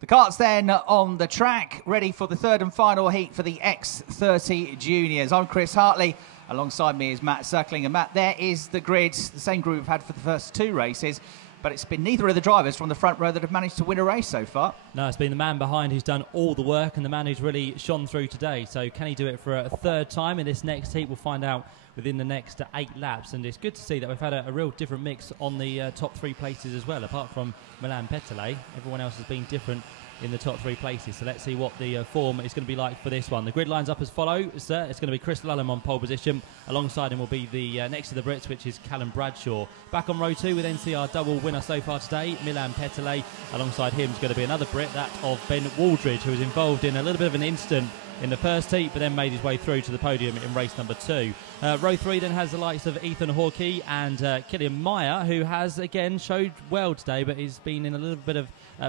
The karts then on the track, ready for the third and final heat for the X30 Juniors. I'm Chris Hartley. Alongside me is Matt Suckling. And Matt, there is the grid, the same group we've had for the first two races. But it's been neither of the drivers from the front row that have managed to win a race so far. No, it's been the man behind who's done all the work and the man who's really shone through today. So can he do it for a third time in this next heat? We'll find out within the next 8 laps. And it's good to see that we've had a real different mix on the top 3 places as well. Apart from Milan Petele, everyone else has been different in the top 3 places. So let's see what the form is going to be like for this one. The grid lines up as follows. It's going to be Chris Lullum on pole position. Alongside him will be the next to the Brits, which is Callum Bradshaw. Back on row 2 with NCR double winner so far today, Milan Petele. Alongside him is going to be another Brit, that of Ben Waldridge, who was involved in a little bit of an incident in the first heat, but then made his way through to the podium in race number 2. Row 3 then has the likes of Ethan Hawkey and Killian Meyer, who has again showed well today, but he's been in a little bit of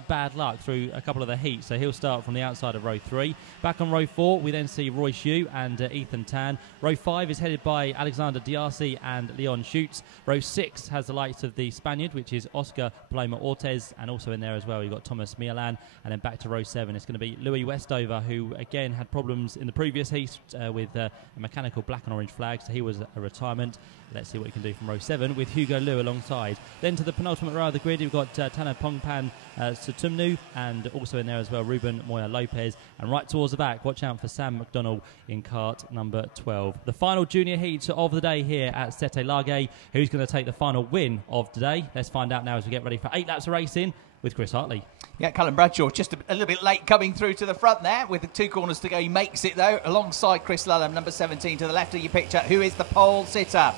bad luck through a couple of the heats, so he'll start from the outside of row 3. Back on row 4 we then see Roy Hugh and Ethan Tan. Row 5 is headed by Alexander Diarcy and Leon Schutz. Row 6 has the likes of the Spaniard, which is Oscar Paloma Ortez, and also in there as well you've got Thomas Mialan. And then back to row 7 it's going to be Louis Westover, who again had problems in the previous heat with a mechanical black and orange flag, so he was a retirement. Let's see what he can do from row 7 with Hugo Liu alongside. Then to the penultimate row of the grid, we've got Tana Pongpan Sutumnu, and also in there as well Ruben Moya Lopez. And right towards the back, watch out for Sam McDonnell in kart number 12. The final junior heat of the day here at Sete Lage. Who's going to take the final win of today? Let's find out now as we get ready for 8 laps of racing with Chris Hartley. Yeah, Callum Bradshaw just a little bit late coming through to the front there with the 2 corners to go. He makes it though, alongside Chris Lullum, number 17 to the left of your picture, who is the pole sitter.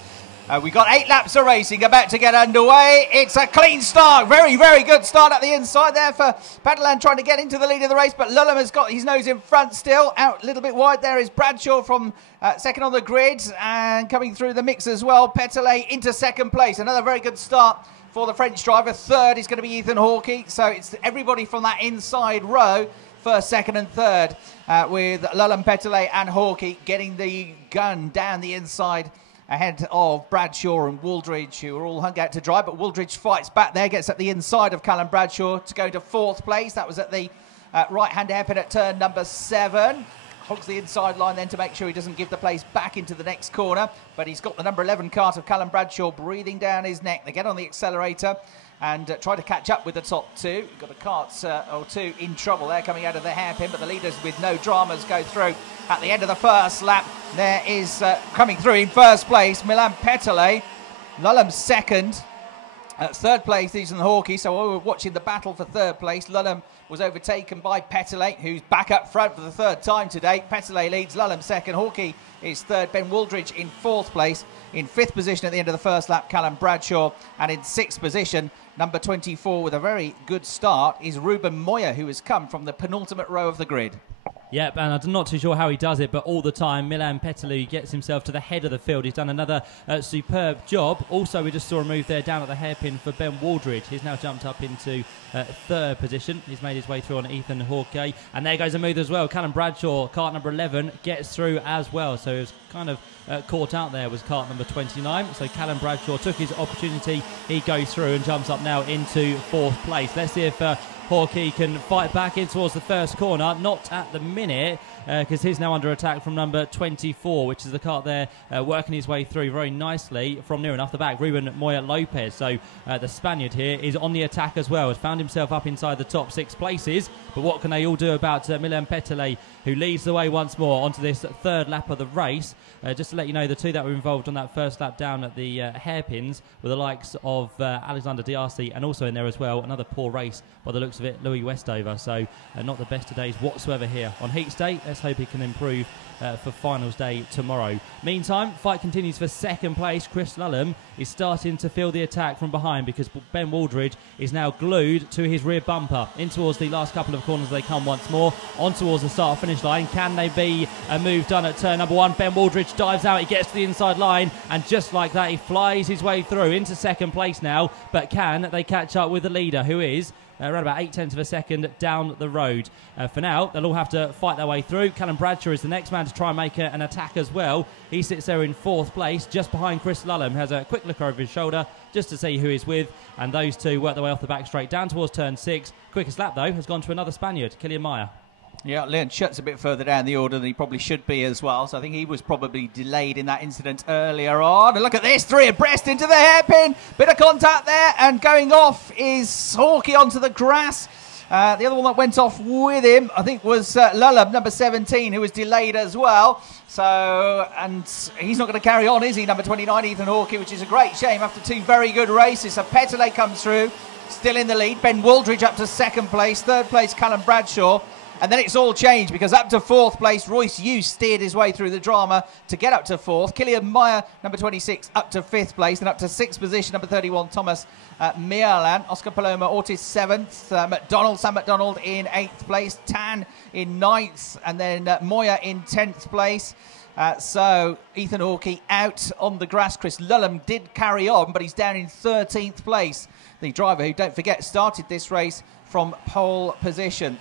We've got 8 laps of racing about to get underway. It's a clean start. Very, very good start at the inside there for Padalan, trying to get into the lead of the race. But Lullum has got his nose in front still. Out a little bit wide there is Bradshaw from second on the grid. And coming through the mix as well, Petele into second place. Another very good start for the French driver. Third is going to be Ethan Hawkey. So it's everybody from that inside row, first, second and third, with Lullum, Petele and Hawkey getting the gun down the inside ahead of Bradshaw and Waldridge, who are all hung out to dry. But Waldridge fights back there, gets at the inside of Callum Bradshaw to go to 4th place. That was at the right-hand hairpin at turn number 7. Hogs the inside line then to make sure he doesn't give the place back into the next corner. But he's got the number 11 kart of Callum Bradshaw breathing down his neck. They get on the accelerator and try to catch up with the top 2. We've got the karts or 2 in trouble there coming out of the hairpin, but the leaders with no dramas go through at the end of the first lap. There is coming through in first place Milan Petele, Lullum second, 3rd place Ethan Hawkey. So while we were watching the battle for 3rd place, Lullum was overtaken by Petele, who's back up front for the 3rd time today. Petele leads, Lullum second, Hawkey is 3rd, Ben Waldridge in 4th place. In 5th position at the end of the first lap, Callum Bradshaw, and in 6th position, number 24 with a very good start is Ruben Moya, who has come from the penultimate row of the grid. Yep, and I'm not too sure how he does it, but all the time Milan Petele gets himself to the head of the field. He's done another superb job. Also, we just saw a move there down at the hairpin for Ben Waldridge. He's now jumped up into 3rd position. He's made his way through on Ethan Hawkey. And there goes a move as well. Callum Bradshaw, kart number 11, gets through as well. So it was kind of caught out there was kart number 29. So Callum Bradshaw took his opportunity. He goes through and jumps up now into 4th place. Let's see if Hawkey can fight back in towards the first corner. Not at the minute, because he's now under attack from number 24, which is the kart there working his way through very nicely from near enough the back, Ruben Moya Lopez. So the Spaniard here is on the attack as well, has found himself up inside the top 6 places. But what can they all do about Milan Petele, who leads the way once more onto this 3rd lap of the race? Just to let you know, the 2 that were involved on that first lap down at the hairpins were the likes of Alexander Diarcy, and also in there as well, another poor race by the looks of it, Louis Westover. So not the best of days whatsoever here on Heats Day. Let's hope he can improve for finals day tomorrow. Meantime, fight continues for 2nd place. Chris Lullum is starting to feel the attack from behind, because Ben Waldridge is now glued to his rear bumper. In towards the last couple of corners they come once more, on towards the start finish line. Can they be a move done at turn number 1? Ben Waldridge dives out, he gets to the inside line, and just like that he flies his way through into 2nd place now. But can they catch up with the leader, who is around about 0.8 of a second down the road. For now, they'll all have to fight their way through. Callum Bradshaw is the next man to try and make an attack as well. He sits there in 4th place, just behind Chris Lulham. Has a quick look over his shoulder just to see who he's with, and those two work their way off the back straight down towards turn 6. Quickest lap, though, has gone to another Spaniard, Killian Meyer. Yeah, Leon Schutt's a bit further down the order than he probably should be as well. So I think he was probably delayed in that incident earlier on. And look at this, 3 abreast into the hairpin. Bit of contact there, and going off is Hawkey onto the grass. The other one that went off with him, I think, was Lulham, number 17, who was delayed as well. So, and he's not going to carry on, is he? Number 29, Ethan Hawkey, which is a great shame after 2 very good races. So Petelet comes through, still in the lead. Ben Wooldridge up to 2nd place. 3rd place, Callum Bradshaw. And then it's all changed, because up to 4th place, Royce Yu steered his way through the drama to get up to 4th. Killian Meyer, number 26, up to 5th place. And up to 6th position, number 31, Thomas Mialan. Oscar Paloma Ortiz 7th. Sam McDonald in 8th place. Tan in 9th. And then Moya in 10th place. So Ethan Hawkey out on the grass. Chris Lulham did carry on, but he's down in 13th place. The driver who, don't forget, started this race from pole position.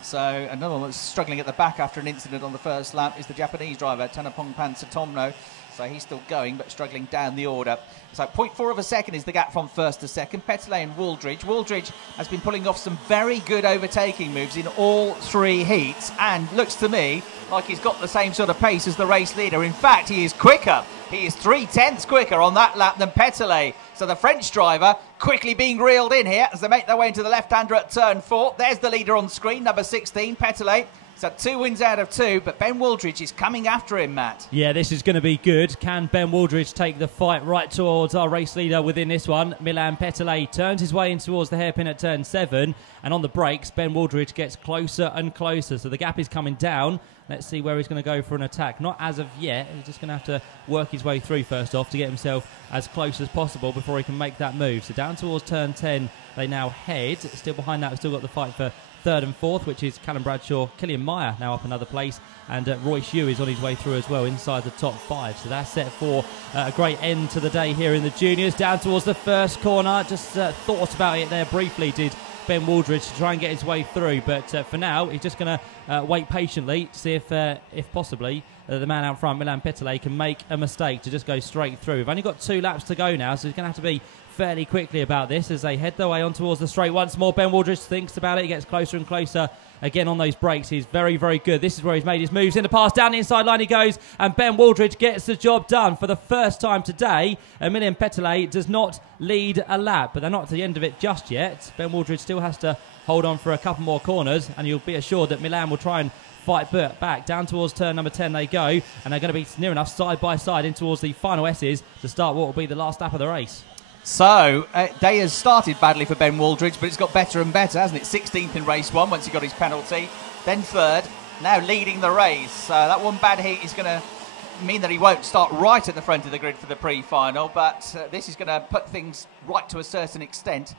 So another one that's struggling at the back after an incident on the first lap is the Japanese driver, Tanapongpan Satomno. So he's still going, but struggling down the order. So 0.4 of a second is the gap from 1st to 2nd. Petelet and Wooldridge. Wooldridge has been pulling off some very good overtaking moves in all 3 heats, and looks to me like he's got the same sort of pace as the race leader. In fact, he is quicker. He is 0.3 quicker on that lap than Petelet. So the French driver quickly being reeled in here as they make their way into the left-hander at turn 4. There's the leader on screen, number 16, Petelet. He's had 2 wins out of 2, but Ben Wooldridge is coming after him, Matt. Yeah, this is going to be good. Can Ben Wooldridge take the fight right towards our race leader within this one? Milan Petelet turns his way in towards the hairpin at turn 7, and on the brakes, Ben Wooldridge gets closer and closer. So the gap is coming down. Let's see where he's going to go for an attack. Not as of yet. He's just going to have to work his way through first off to get himself as close as possible before he can make that move. So down towards turn 10, they now head. Still behind that, we've still got the fight for 3rd and 4th, which is Callum Bradshaw. Killian Meyer now up another place, and Royce Yu is on his way through as well inside the top 5. So that's set for a great end to the day here in the juniors. Down towards the first corner, just thought about it there briefly, did Ben Wooldridge, to try and get his way through, but for now he's just going to wait patiently to see if possibly the man out front, Milan Petelet, can make a mistake to just go straight through. We've only got 2 laps to go now, so he's going to have to be fairly quickly about this as they head their way on towards the straight. Once more, Ben Wooldridge thinks about it. He gets closer and closer again on those brakes. He's very, very good. This is where he's made his moves in the past. Down the inside line he goes, and Ben Wooldridge gets the job done for the first time today. Milan Petelet does not lead a lap, but they're not at the end of it just yet. Ben Wooldridge still has to hold on for a couple more corners, and you'll be assured that Milan will try and fight back. Down towards turn number 10 they go, and they're going to be near enough side by side in towards the final S's to start what will be the last lap of the race. So, day has started badly for Ben Wooldridge, but it's got better and better, hasn't it? 16th in race 1 once he got his penalty, then 3rd, now leading the race. That one bad heat is going to mean that he won't start right at the front of the grid for the pre-final, but this is going to put things right to a certain extent.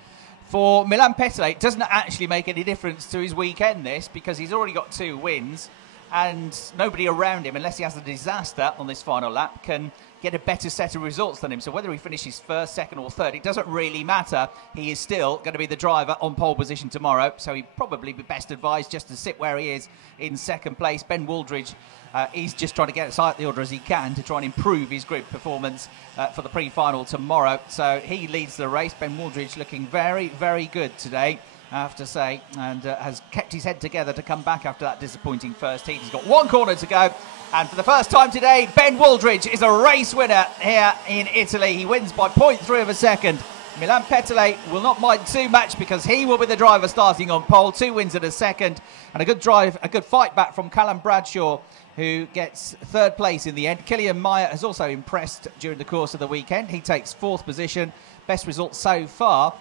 For Milan Petelet, it doesn't actually make any difference to his weekend, this, because he's already got 2 wins, and nobody around him, unless he has a disaster on this final lap, can get a better set of results than him. So whether he finishes 1st, 2nd or 3rd, it doesn't really matter. He is still going to be the driver on pole position tomorrow, so he'd probably be best advised just to sit where he is in 2nd place. Ben Wooldridge is just trying to get as high at the order as he can to try and improve his grid performance for the pre-final tomorrow. So he leads the race. Ben Wooldridge looking very, very good today, I have to say, and has kept his head together to come back after that disappointing first heat. He's got 1 corner to go, and for the first time today, Ben Wooldridge is a race winner here in Italy. He wins by 0.3 of a second. Milan Petelet will not mind too much because he will be the driver starting on pole. 2 wins and a second, and a good fight back from Callum Bradshaw, who gets 3rd place in the end. Killian Meyer has also impressed during the course of the weekend. He takes 4th position. Best result so far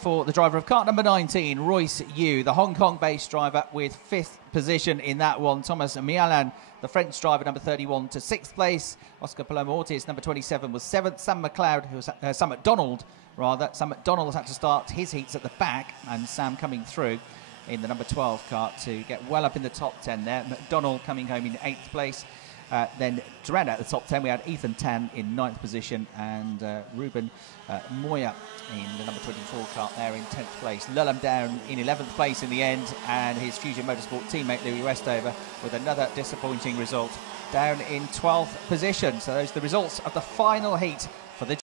for the driver of kart number 19, Royce Yu, the Hong Kong-based driver, with 5th position in that one. Thomas Mialan, the French driver, number 31, to 6th place. Oscar Paloma Ortiz, number 27, was 7th. Sam McDonald has had to start his heats at the back, and Sam coming through in the number 12 kart to get well up in the top 10 there. McDonald coming home in 8th place. Then to round out the top 10, we had Ethan Tan in 9th position and Ruben Moya in the number 24 car there in 10th place. Lulham down in 11th place in the end, and his Fusion Motorsport teammate Louis Westover with another disappointing result down in 12th position. So those are the results of the final heat for the